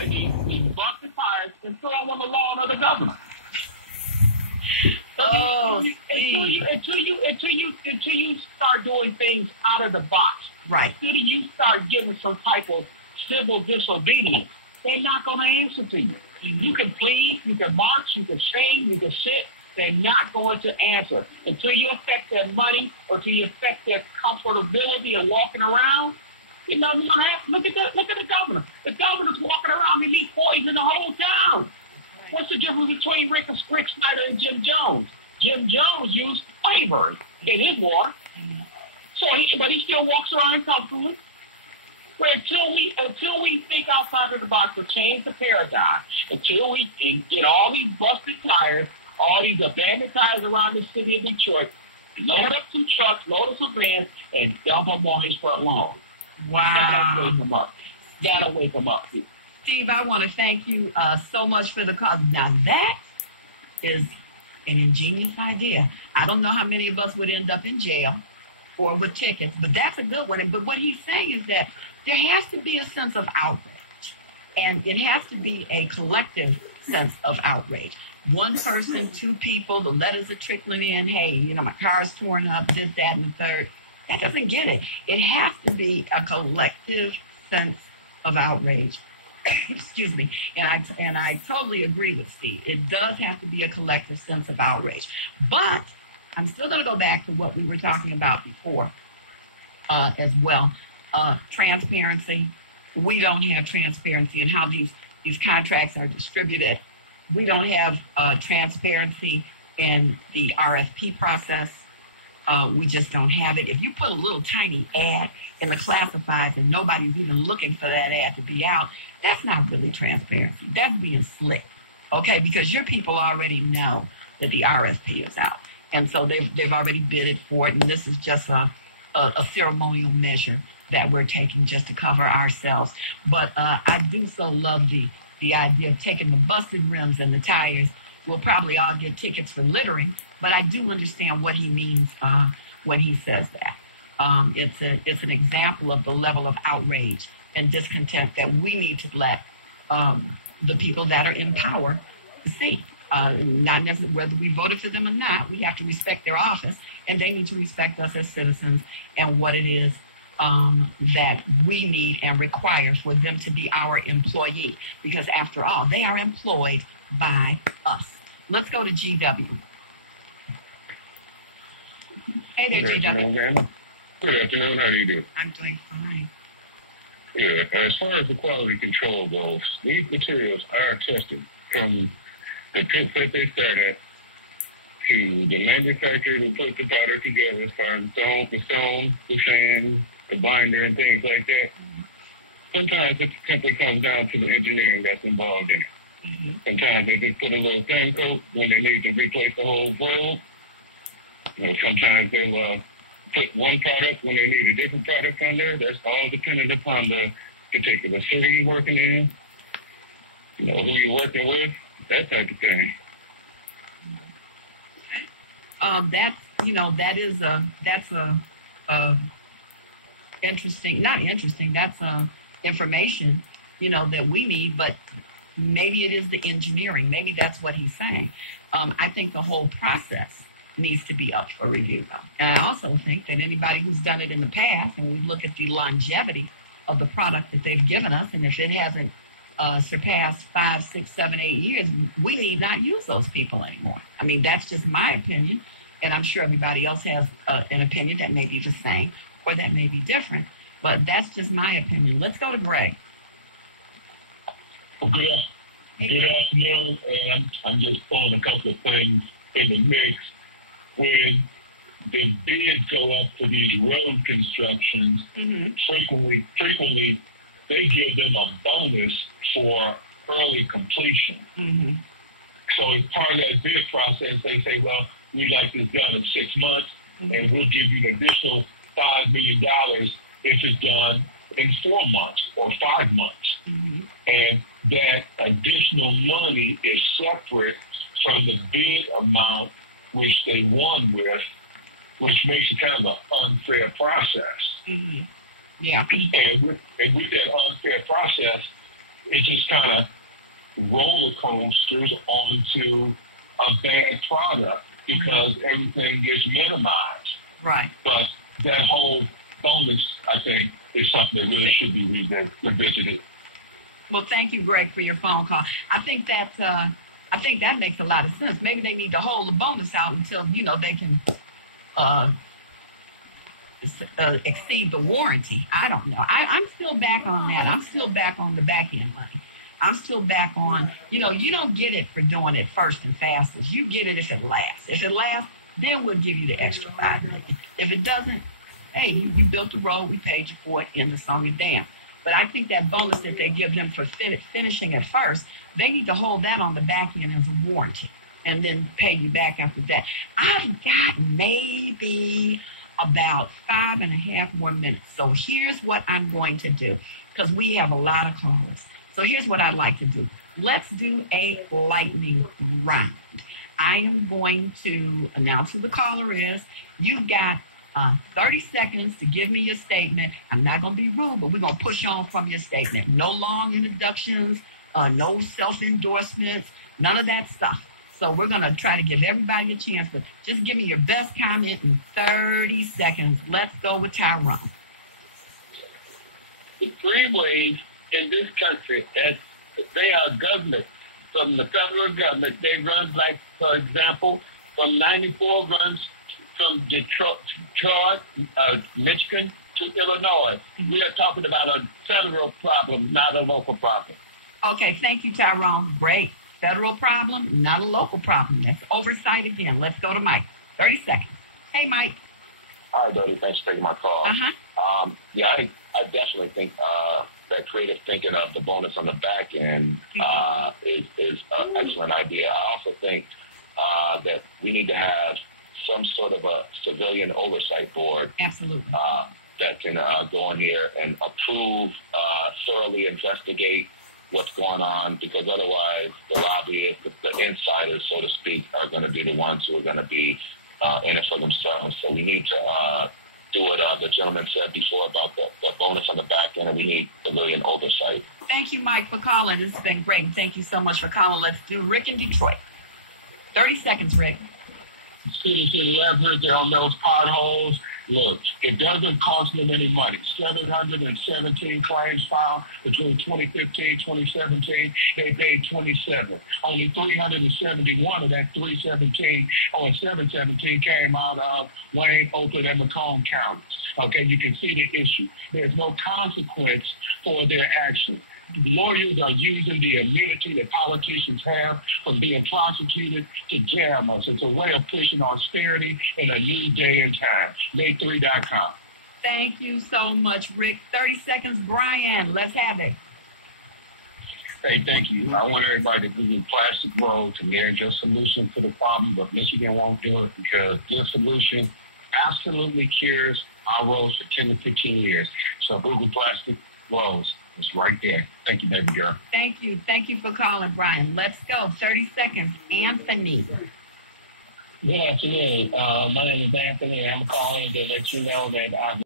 and he bust the tires and throw them along of the governor. So until you start doing things out of the box, right? Until you start giving some type of civil disobedience, they're not going to answer to you. Mm-hmm. You can plead, you can march, you can sing, you can sit. They're not going to answer until you affect their money or until you affect their comfortability of walking around. You know, you're gonna have, look at the governor. The governor's walking around, he leave poison the whole town. What's the difference between Rick Snyder and Jim Jones? Jim Jones used flavor in his water, but he still walks around comfortably. But until we think outside of the box to change the paradigm, until we get all these busted tires, all these abandoned tires around the city of Detroit, load up some trucks, load up some vans, and dump them on his front lawn. Wow. That'll wake them up. That'll wake them up. Steve, I want to thank you so much for the call. Now, that is an ingenious idea. I don't know how many of us would end up in jail or with tickets, but that's a good one. But what he's saying is that there has to be a sense of outrage, and it has to be a collective sense of outrage. One person, two people, the letters are trickling in. Hey, you know, my car's torn up, this, that, and the third. That doesn't get it. It has to be a collective sense of outrage. Excuse me. And I totally agree with Steve. It does have to be a collective sense of outrage. But I'm still going to go back to what we were talking about before as well. Transparency. We don't have transparency in how these contracts are distributed. We don't have transparency in the RFP process. We just don't have it. If you put a little tiny ad in the classifieds and nobody's even looking for that ad to be out, that's not really transparency. That's being slick, okay? Because your people already know that the RFP is out. And so they've already bidded for it, and this is just a ceremonial measure that we're taking just to cover ourselves. But I do so love the idea of taking the busted rims and the tires. We'll probably all get tickets for littering, but I do understand what he means when he says that. It's an example of the level of outrage and discontent that we need to let the people that are in power see. Not necessarily whether we voted for them or not, we have to respect their office, and they need to respect us as citizens and what it is that we need and require for them to be our employee. Because after all, they are employed by us. Let's go to GW. Hey there, GW. Good afternoon. How do you do? I'm doing fine. Yeah. As far as the quality control goes, these materials are tested from the pit that they start at to the manufacturer who put the product together, as far as the stone, the sand, the binder, and things like that. Sometimes it simply comes down to the engineering that's involved in it. Mm-hmm. Sometimes they just put a little thin coat when they need to replace the whole foil. You know, sometimes they'll put one product when they need a different product on there. That's all dependent upon the particular city you're working in, you know, who you're working with, that type of thing. That's interesting, not interesting, that's information, you know, that we need, but maybe it is the engineering. Maybe that's what he's saying. I think the whole process needs to be up for review, though. And I also think that anybody who's done it in the past, and we look at the longevity of the product that they've given us, and if it hasn't surpassed 5, 6, 7, 8 years, we need not use those people anymore. I mean, that's just my opinion, and I'm sure everybody else has an opinion that may be the same or that may be different, but that's just my opinion. Let's go to Greg. Good afternoon, and I'm just throwing a couple of things in the mix. When the bids go up for these road constructions, frequently they give them a bonus for early completion. Mm-hmm. So as part of that bid process, they say, well, we'd like this done in 6 months, and we'll give you an additional $5 million if it's done in 4 months or 5 months. Mm-hmm. And that additional money is separate from the bid amount which they won with, which makes it kind of an unfair process. Mm-hmm. Yeah. And with that unfair process, it just kind of roller coasters onto a bad product because everything gets minimized. Right. But that whole bonus, I think, is something that really should be revisited. Well, thank you, Greg, for your phone call. I think that makes a lot of sense. Maybe they need to hold the bonus out until they can exceed the warranty. I don't know. I'm still back on that. I'm still back on the back end money. I'm still back on. You don't get it for doing it first and fastest. You get it if it lasts. If it lasts, then we'll give you the extra $5 million. If it doesn't, hey, you built the road. We paid you for it. End the song and dance. But I think that bonus that they give them for finishing it first, they need to hold that on the back end as a warranty and then pay you back after that. I've got maybe about 5.5 more minutes. So here's what I'm going to do because we have a lot of callers. So here's what I'd like to do. Let's do a lightning round. I am going to announce who the caller is. You've got 30 seconds to give me your statement. I'm not going to be rude, but we're going to push on from your statement. No long introductions, no self-endorsements, none of that stuff. So we're going to try to give everybody a chance, but just give me your best comment in 30 seconds. Let's go with Tyrone. The freeways in this country, they are government. From the federal government, they run, like, for example, from 94 runs from Detroit, Michigan to Illinois. We are talking about a federal problem, not a local problem. Okay, thank you, Tyrone. Great. Federal problem, not a local problem. That's oversight again. Let's go to Mike. 30 seconds. Hey, Mike. Hi, Dodie. Thanks for taking my call. Yeah, I definitely think that creative thinking of the bonus on the back end is an excellent idea. I also think that we need to have some sort of a civilian oversight board. Absolutely. That can go in here and approve, thoroughly investigate what's going on, because otherwise the lobbyists, the insiders, so to speak, are going to be the ones who are going to be in it for themselves. So we need to do what the gentleman said before about the bonus on the back end, and we need civilian oversight. Thank you, Mike, for calling. This has been great. Thank you so much for calling. Let's do Rick in Detroit. 30 seconds, Rick. Citizen leverage on those potholes. Look, it doesn't cost them any money. 717 claims filed between 2015 and 2017. They paid 27. Only 371 of that 317 or 717 came out of Wayne, Oakland, and Macomb counties. Okay, you can see the issue. There's no consequence for their action. Lawyers are using the immunity that politicians have from being prosecuted to jam us. It's a way of pushing austerity in a new day and time. Day3.com. Thank you so much, Rick. 30 seconds, Brian. Let's have it. Hey, thank you. I want everybody to Google plastic road to manage your solution to the problem, but Michigan won't do it because this solution absolutely cures our roads for 10 to 15 years. So Google plastic roads. It's right there. Thank you, baby girl. Thank you. Thank you for calling, Brian. Let's go. 30 seconds. Anthony. Good afternoon. My name is Anthony, and I'm calling to let you know that I've